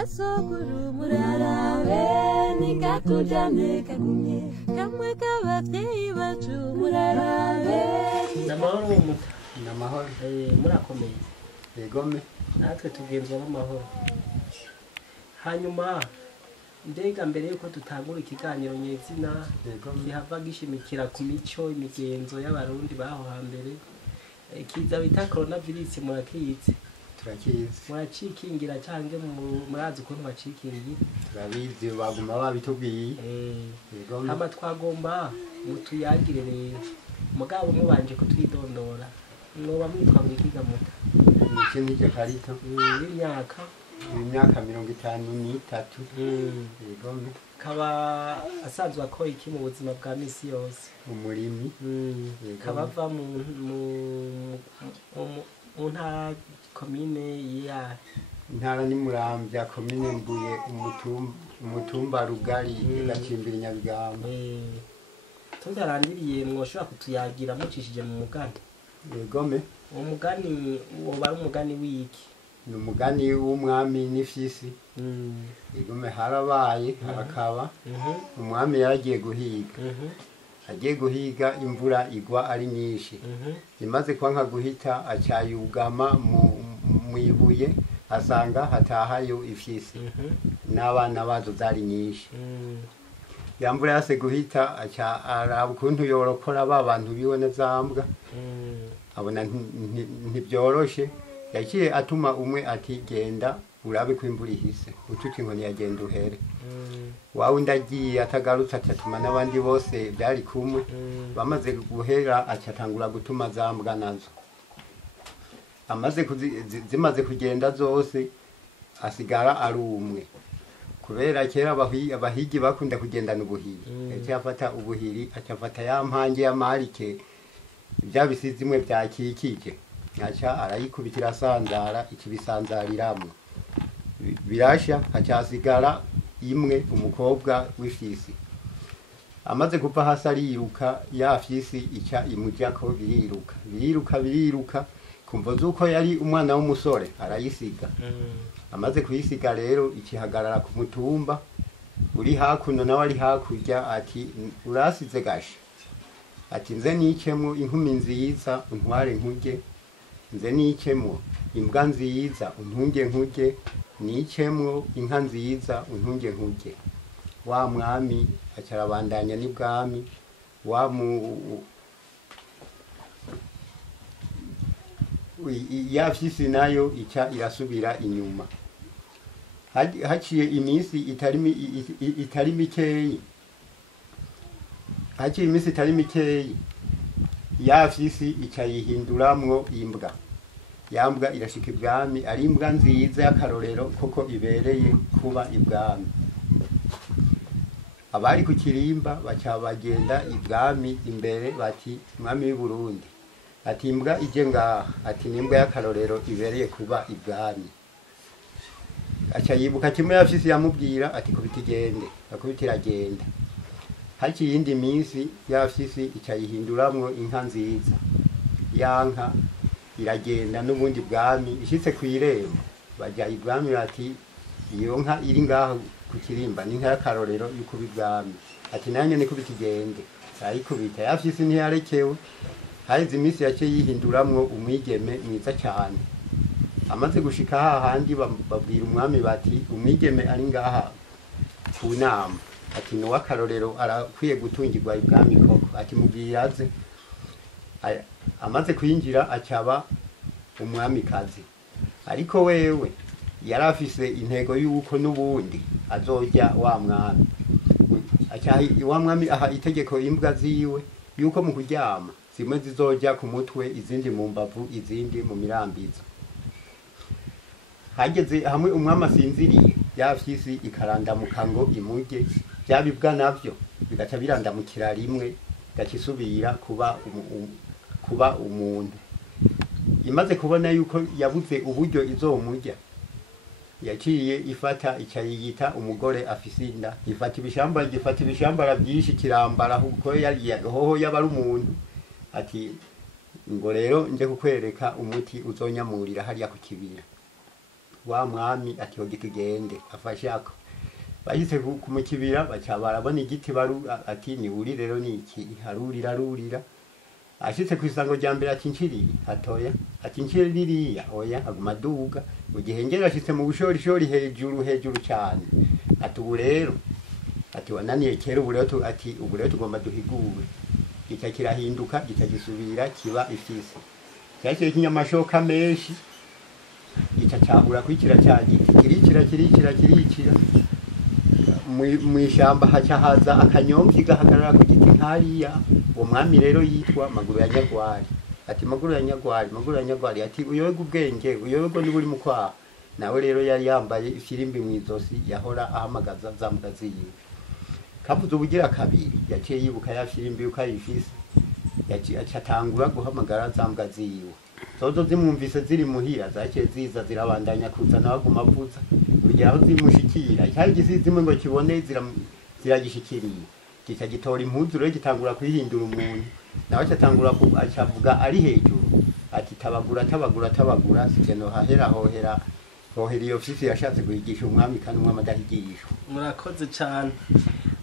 basoguru murarabe nikatujane kagumye kamwe k'abavyeyi bacu murarabe. Namahoro muta. Namahoro. Murakomeye. Yegome. Natwe tugenzwa n'amahoro. Hanyuma ndega mbere yuko tutangura ikiganiro nyezina gihava gishimikira ku mico imigenzo y'abarundi baho hambere, kiza bita coronavirus murakizi? Turakizi. Muracikingira canke murazi ukuntu bacikingira? Turabizi baguma babitubwiye. Yego. Hama twagomba mutuyagire rero. Mugabo mubanje kutwidondora. Mwoba mwitwa mwikiga muta? Ni cyo karito. Imyaka 53. Yego. Kaba asanzwe akora iki mu buzima bwa misi yose? Umurimi. Kabava mu ntara komine ya Intara ni Muramvya, komine Mbuye, umutumba Rugari, gacimbira Nyabigamba. Tundarandiriye mwoshobora kutuyagira mucishije mu mugani? Yegome. Umugani woba ari umugani wiki? Ni umugani w'umwami n'ifyisi. Yegome harabaye harakaba. Umwami yaragiye guhiga. Agiye guhiga imvura igwa ari nyinshi. Imaze kwanka guhita acayugama mu ibuye asanga hatahayo ifyisi. N'abana bazo zari nyinshi. Yambura yase guhita aca araba ukuntu yorokora ba bantu biwe nezambwa. Abona ntibyoroshe. Yaciye atuma umwe ati genda urabe ko imvura ihise. Ucuca inkoni yagenda uhere. Wawe ndagiye atagarutse atuma n'abandi bose byari kumwe. Bamaze guhera acatangura gutuma zambwa nazo. Zimaze kugenda zose asigara ari umwe. Kubera kera abahigi bakunda kugendana ubuhiri. Yaciye afata ubuhiri acafata ya mpange ya marike bya bisizimwe byakikije. Aca arayikubitira sanzara ikibisanzariramwe. Birasha acasigara imwe umukobwa w'ifyisi. Amaze kuva hasi ariruka ya fyisi ica imujako biriruka kumva zuko yari umwana w'umusore arayisiga. Amaze kuyisiga rero ikihagarara ku mutumba uri hakuno nawe ari hakurya ati urasize gasha. Ati nze nicemwo inkumi nziza untware nkurye. Nze nicemwo imbwa nziza untunge nkurye. Nicemwo inka nziza untunge nkurye. Wa mwami acarabandanya n'ibwami ya fyisi nayo ica irasubira inyuma. Haciye iminsi itari mikeyi. Haciye iminsi itari mikeyi. Ya fyisi ica yihinduramwo imbwa. Yambwa irashika ibwami ari imbwa nziza y'akarorero koko ibereye kuba ibwami. Abari ku kirimba baca bagenda ibwami imbere bati mwami w'i Burundi. Ati imbwa ije ngaha. Ati nimbwa y'akarorero ibereye kuba ibwami. Aca yibuka kimwe ya fyisi yamubwira ati kubita igende. Akubitira agenda. Haciye iyindi minsi ya fyisi ica yihinduramwo inka nziza. Yanka iragenda n'ubundi bwami ishitse kw'irembo bajya ibwami bati iyo nka iri ngaho ku kirimba ni nka y'akarorero y'ukuba ibwami. Ati nanjye ni kubita igende. Arayikubita ya fyisi ntiyarekewe. Haheze iminsi yaciye yihinduramwo umwigeme mwiza cyane. Amaze gushika hahandi babwira umwami bati umwigeme ari ngaha ku nama. Ati ni w'akarorero arakwiye gutungirwa ibwami koko. Ati mubwiraze. Amaze kwinjira acaba umwamikazi. Ariko wewe yarafise intego y'uko n'ubundi azojya wa mwami. Wa mwami aha itegeko imbwa ziwe yuko mu kuryama zimwe zizojya ku mutwe izindi mu mbavu izindi mu mirambizo. Hageze hamwe umwami asinziriye ya fyisi ikarandamuka ngo imurye. Byabibwa navyo bigaca birandamukira rimwe gakisubira kuba umuntu. Imaze kubona yuko yabuze uburyo izomurya yaciye ifata icayiyita umugore afise inda. Ifata ibishambara byinshi kirambara kuko hoho yabari umuntu. Ati ngo rero nje kukwereka umuti uzonyamurira hariya ku kibira. wa mwami ati hogi tugende afashako bahise mu kibira baca barabona igiti baru ati ni uri rero ni iki arurira ashitse kwisango rya mbere ati nshiri atoya ati nshiri ririya oya aguma duga ugihengera ashitse mu bushorishori hejuru cyane ati ubu rero ati wananiye kera ubu rero ati ubu rero tugomba duhigure gica kirahinduka gica gisubira kiba ifisi cyakire kinyamashoka menshi gica cyahura kwikira cya giti kirikira mu ishamba haca haza akanyonki gahagarara ku giti nkariya uwo mwami rero yitwa maguru ya nyagwari ati maguru ya nyagwari ati uyoberwa ubwenge uyoberwa n'uburi mu kwaha nawe rero yari yambaye ifirimbi mu izosi yahora ahamagaza za mugazi yiwe kavuze ubugira kabiri yaciye yibuka ya firimbi yuko ayifise atangura guhamagara za mugazi yiwe zozo zimwumvise ziri muhira zaciye ziza zirabandanya kuzana baguma avuza kugira aho zimushikira cyari gisizimwe ngo kibone ziragishikiriye gica gitora impuzu rero gitangura kwihindura umuntu nawe cyatangura acavuga ari hejuru ati tabagura sigeno hohera iyo fisi yashatse guhigisha umwami kandi umwami adahigisha. Murakoze cyane.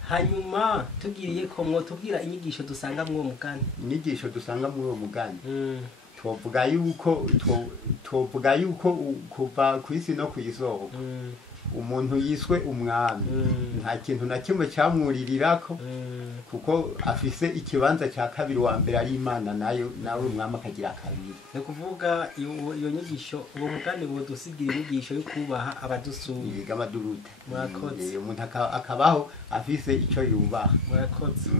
Hanyuma tugiriye ko mwo tubwira inyigisho dusanga mu mugani. Inyigisho dusanga mu mugani. Twovuga yuko kuva kwisi no kwisoko. Umuntu yiswe umwami nta kintu na kimwe cyamwuririrako kuko afise ikibanza cya kabiri wa mbere ari Imana nawe umwami akagira kabiri. No kuvuga iyo nyigisho uwo mugani wo dusigira inyigisho yo kubaha abadusuye yiga amaduruta. Murakoze. Umuntu akabaho afise ico yubaha. Murakoze.